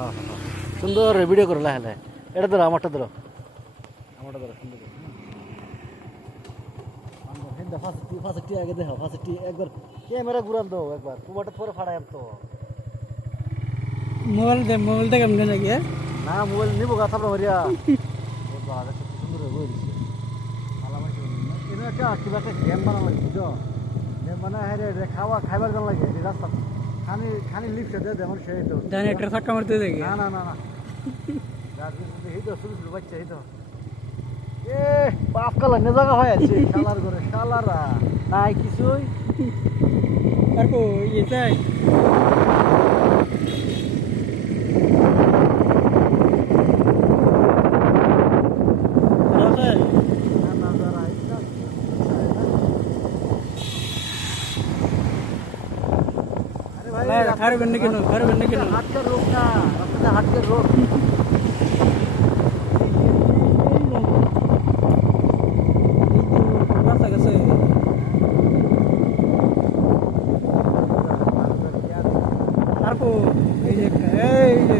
হ্যাঁ হ্যাঁ হ্যাঁ। সুন্দর ভিডিও করো লাহে এটা ধরো আমারটা ধরো সুন্দর করে। ফাঁসটি আগে দেখো ফাঁসটি একবার ক্যামেরা ঘুরান দাও একবার তোমারটা পরে ফাড়াই তো মোবাইলটা কেমন নাকি না মোবাইল নিবো গা থাপড়া মারিয়া সুন্দর হয়ে বই দিচ্ছে কিবা একটা গেম বানা লাগে বুঝছো গেম বানা হ্যাঁ খাইবার জানা লাগে রাস্তা খানি লিফটে দিয়ে দেয় আমার সেই তো জানি একটা ফাঁকা মারতে দেখি না না না না এই তো শুরু শুরু বাচ্চা এই তো এ বাপ কালা নে জায়গা হয়ে আছে শালার করে শালারা নাই কিছুই আর কো ইয়ে চাই না না যারা এটা আরে ভাই খারে বন্নে কেন হাটকের রোগ না রাস্তাতে হাটকের রোগ রাস্তা গেছে আর কো এই যে